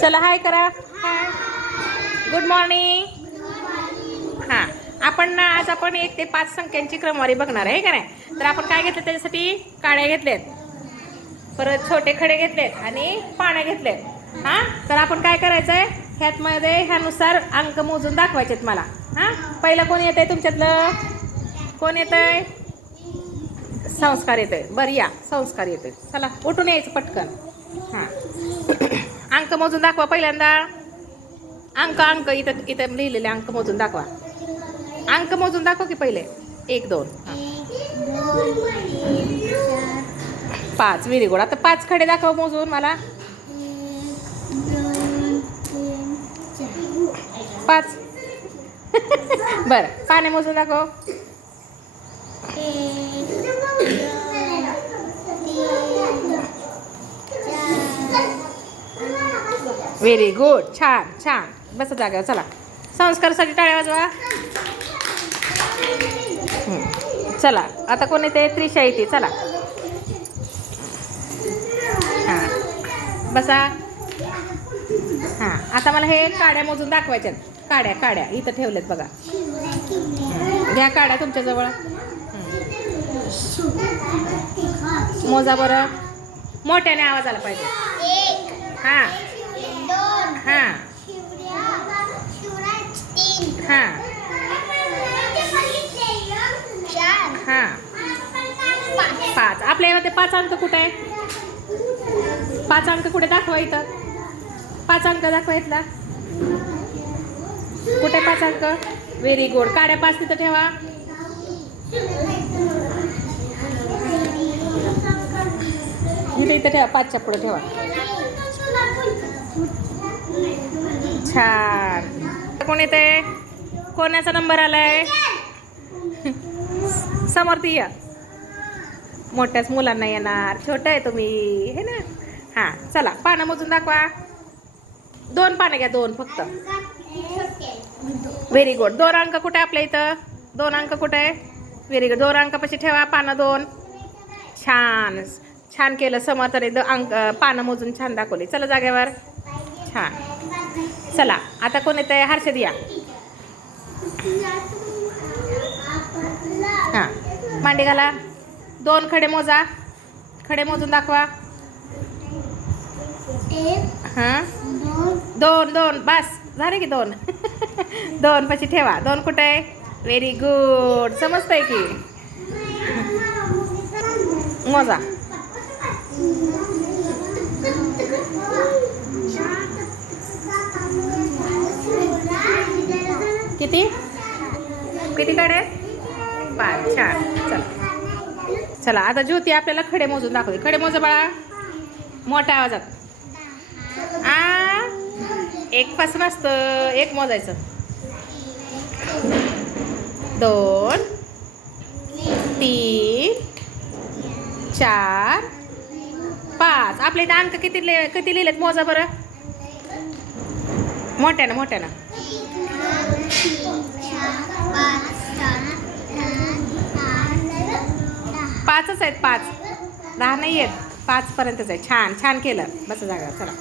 चला हाय करा. Good morning हां आपण ना आज आपण एक ते पाच संख्यांची क्रमवारी बघणार आहे का नाही? तर आपण काय घेतलं त्याच्यासाठी? काड्या घेतल्यात परत छोटे खडे घेतलेत आणि पाण्या घेतलेत. हां तर आपण काय करायचं आहे ह्यातमध्ये ह्यानुसार अंक मोजून दाखवायचेत मला. हां पहिलं कोण येत आहे तुमच्यातलं? कोण येत आहे संस्कार येतोय. बरं या. संस्कार येतोय. चला उठून यायचं पटकन. हां. अंक मोजून दाखवा पहिल्यांदा. अंक अंक इथं इथं लिहिलेले अंक मोजून दाखवा. अंक मोजून दाखवा की पहिले. एक दोन. पाच. व्हेरी गुड आता पाच खडे दाखवा मोजून मला. पाच. बरं. पाने मोजून दाखव. व्हेरी गुड छान छान. बस जागा चला. संस्कारासाठी टाळ्या वाजवा. चला. आता कोण येते? त्रिशा येते. चला. हां. बसा. हां. आता मला हे काड्या मोजून दाखवायच्यात. काड्या काड्या. इथं ठेवल्यात बघा. घ्या काड्या तुमच्याजवळ मोजा बरं. मोठ्याने आवाज आला पाहिजे. हां. हां. हां. पाच. आपल्या यामध्ये पाच अंक कुठे आहे? पाच अंक कुठे दाखवा इथं. पाच अंक दाखवा इथला. कुठे पाच अंक? व्हेरी गुड काड्या पाच तिथं ठेवा. इथं इथं ठेवा. पाचच्या पुढे ठेवा. छान. कोण येते कोणाचा नंबर आलाय? समर्थ या. मोठ्याच मुलांना येणार. छोटं आहे तुम्ही. हे ना? हां चला पानं मोजून दाखवा. दोन पानं घ्या दोन फक्त. व्हेरी गुड दोन अंक कुठे आपल्या इथं? दोन अंक कुठे आहे? व्हेरी गुड दोन अंकापाशी ठेवा पानं दोन. छान. छान केलं समर्थने द अंक पानं मोजून छान दाखवली. चला जागेवर. छान. चला आता कोण येतं आहे हर्षद या. हां. मांडी घाला. दोन खडे मोजा. खडे मोजून दाखवा. हां. दोन दोन. बस. झाले की दोन? दोन पशी ठेवा. दोन कुठे आहे? व्हेरी गुड समजतंय की? मोजा. किती? किती खडे पाच. छान. चला. चला आता ज्योती आपल्याला खडे मोजून दाखवते. खडे मोजा बाळा. मोठ्या आवाजात. आ? एक पासून असतं एक मोजायचं. दोन तीन चार पाच. आपले इथे अंक किती लिह किती लिहिलेत? मोजा बरं. मोठ्यानं मोठ्यानं. पाचच आहेत पाच. दहा नाही आहेत. पाचपर्यंतच आहे छान छान केलं. बस जागा चला.